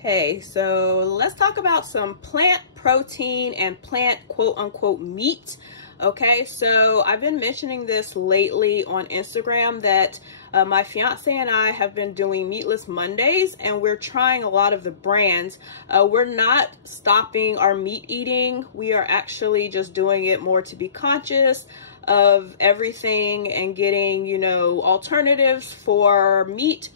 Hey, so let's talk about some plant protein and plant quote-unquote meat. Okay, so I've been mentioning this lately on Instagram that my fiance and I have been doing Meatless Mondays, and we're trying a lot of the brands. We're not stopping our meat eating. We are actually just doing it more to be conscious of everything and getting, you know, alternatives for meat.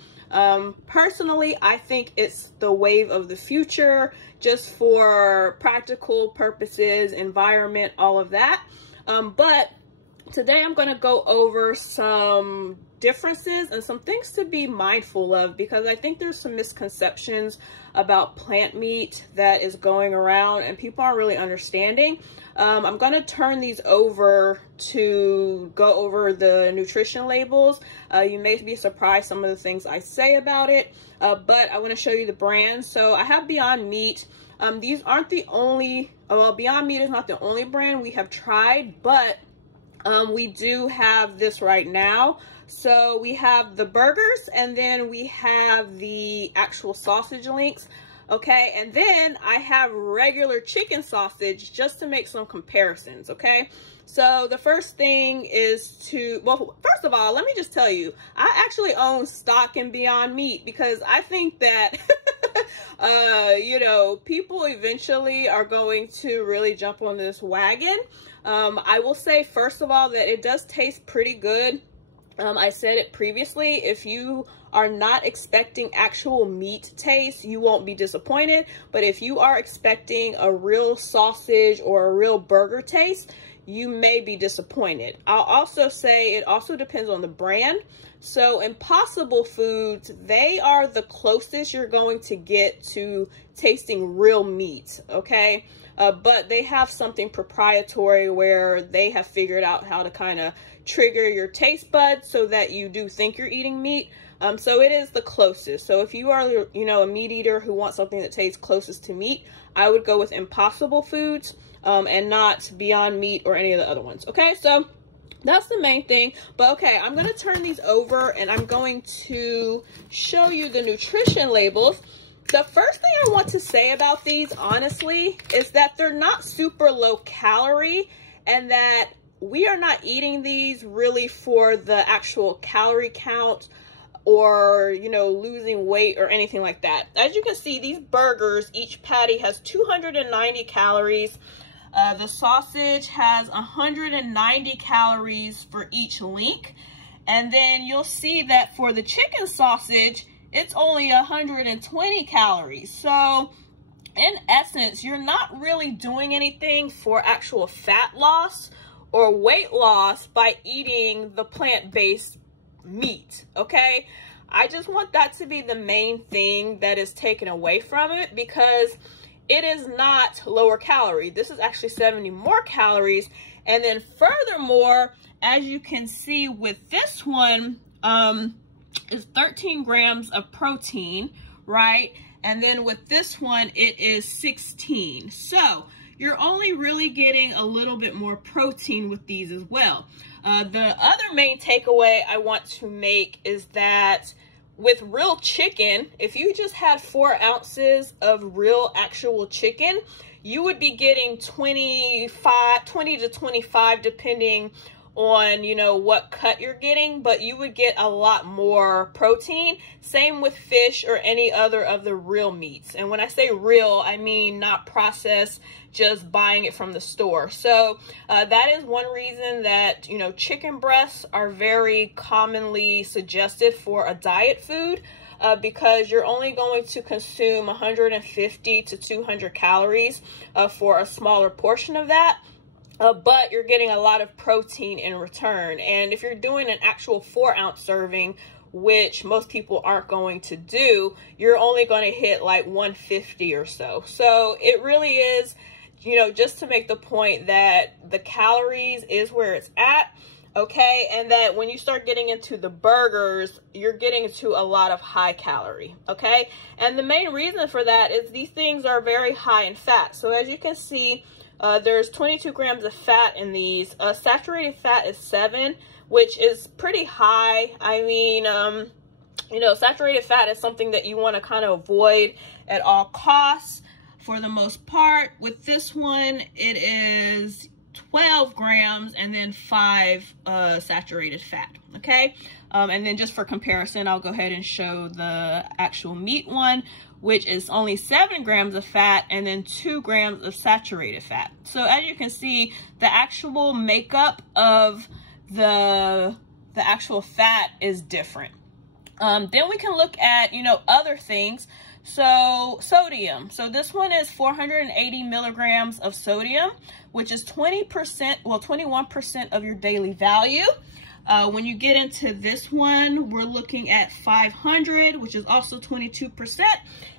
Personally, I think it's the wave of the future, just for practical purposes, environment, all of that. But today I'm going to go over some differences and some things to be mindful of, because I think there's some misconceptions about plant meat that is going around and people aren't really understanding. I'm going to turn these over to go over the nutrition labels. You may be surprised some of the things I say about it, but I want to show you the brands. So I have Beyond Meat. These aren't the only, well, Beyond Meat is not the only brand we have tried, but we do have this right now. So we have the burgers, and then we have the actual sausage links. Okay, and then I have regular chicken sausage just to make some comparisons. Okay, so the first thing is to, well, first of all, let me just tell you, I actually own stock in Beyond Meat because I think that you know, people eventually are going to really jump on this wagon. I will say, first of all, that it does taste pretty good. I said it previously, if you are not expecting actual meat taste, you won't be disappointed. But if you are expecting a real sausage or a real burger taste, you may be disappointed. I'll also say it also depends on the brand. So Impossible Foods, they are the closest you're going to get to tasting real meat, okay? But they have something proprietary where they have figured out how to kind of trigger your taste buds so that you do think you're eating meat. So it is the closest. So if you are, you know, a meat eater who wants something that tastes closest to meat, I would go with Impossible Foods and not Beyond Meat or any of the other ones. Okay, so that's the main thing. But okay, I'm going to turn these over and I'm going to show you the nutrition labels. The first thing I want to say about these, honestly, is that they're not super low calorie, and that we are not eating these really for the actual calorie count or, you know, losing weight or anything like that. As you can see, these burgers, each patty has 290 calories. The sausage has 190 calories for each link. And then you'll see that for the chicken sausage, it's only 120 calories. So in essence, you're not really doing anything for actual fat loss or weight loss by eating the plant-based meat, okay? I just want that to be the main thing that is taken away from it, because it is not lower calorie. This is actually 70 more calories. And then furthermore, as you can see with this one, is 13 grams of protein, right? And then with this one, it is 16. So you're only really getting a little bit more protein with these as well. The other main takeaway I want to make is that with real chicken, if you just had 4 ounces of real actual chicken, you would be getting 20 to 25, depending on, you know, what cut you're getting, but you would get a lot more protein. Same with fish or any other of the real meats. And when I say real, I mean not processed, just buying it from the store. So that is one reason that, you know, chicken breasts are very commonly suggested for a diet food, because you're only going to consume 150 to 200 calories for a smaller portion of that. But you're getting a lot of protein in return. And if you're doing an actual 4-ounce serving, which most people aren't going to do, you're only going to hit like 150 or so. So it really is, you know, just to make the point that the calories is where it's at, okay? And that when you start getting into the burgers, you're getting into a lot of high calorie, okay? And the main reason for that is these things are very high in fat. So as you can see, there's 22 grams of fat in these. Saturated fat is 7, which is pretty high. I mean, you know, saturated fat is something that you want to kind of avoid at all costs for the most part. With this one, it is 12 grams and then 5 saturated fat, okay? And then just for comparison, I'll go ahead and show the actual meat one, which is only 7 grams of fat and then 2 grams of saturated fat. So as you can see, the actual makeup of the actual fat is different. Then we can look at, you know, other things. So sodium. So this one is 480 milligrams of sodium, which is 20%, well, 21% of your daily value. When you get into this one, we're looking at 500, which is also 22%.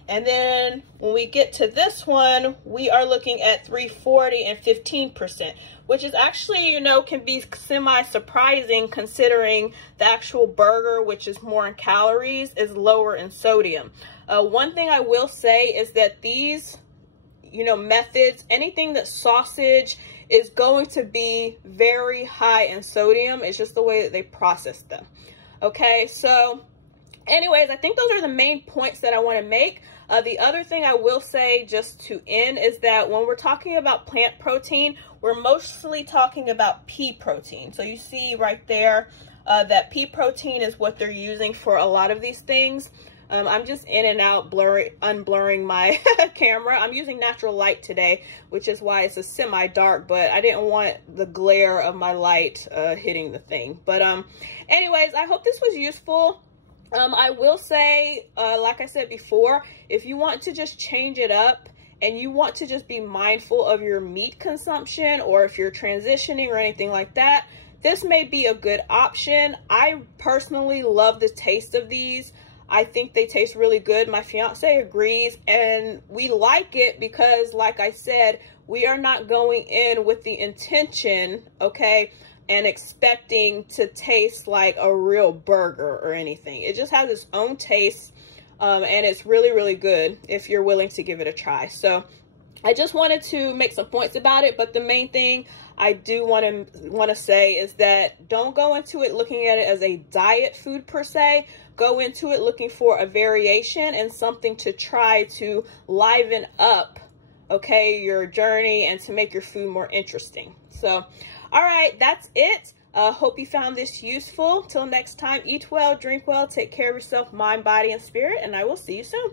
And then when we get to this one, we are looking at 340 and 15%, which is actually, you know, can be semi-surprising considering the actual burger, which is more in calories, is lower in sodium. One thing I will say is that these, you know, methods, anything that's sausage is going to be very high in sodium. It's just the way that they process them. Okay, so anyways, I think those are the main points that I want to make. The other thing I will say just to end is that when we're talking about plant protein, we're mostly talking about pea protein. So you see right there that pea protein is what they're using for a lot of these things. I'm just in and out unblurring my camera. I'm using natural light today, which is why it's a semi-dark, but I didn't want the glare of my light hitting the thing. But anyways, I hope this was useful. I will say, like I said before, if you want to just change it up and you want to just be mindful of your meat consumption, or if you're transitioning or anything like that, this may be a good option. I personally love the taste of these. I think they taste really good. My fiance agrees, and we like it because, like I said, we are not going in with the intention, okay, and expecting to taste like a real burger or anything. It just has its own taste, and it's really, really good if you're willing to give it a try. So I just wanted to make some points about it, but the main thing I do want to say is that don't go into it looking at it as a diet food per se. Go into it looking for a variation and something to try to liven up, okay, your journey and to make your food more interesting. So, all right, that's it. Hope you found this useful. Till next time, eat well, drink well, take care of yourself, mind, body, and spirit, and I will see you soon.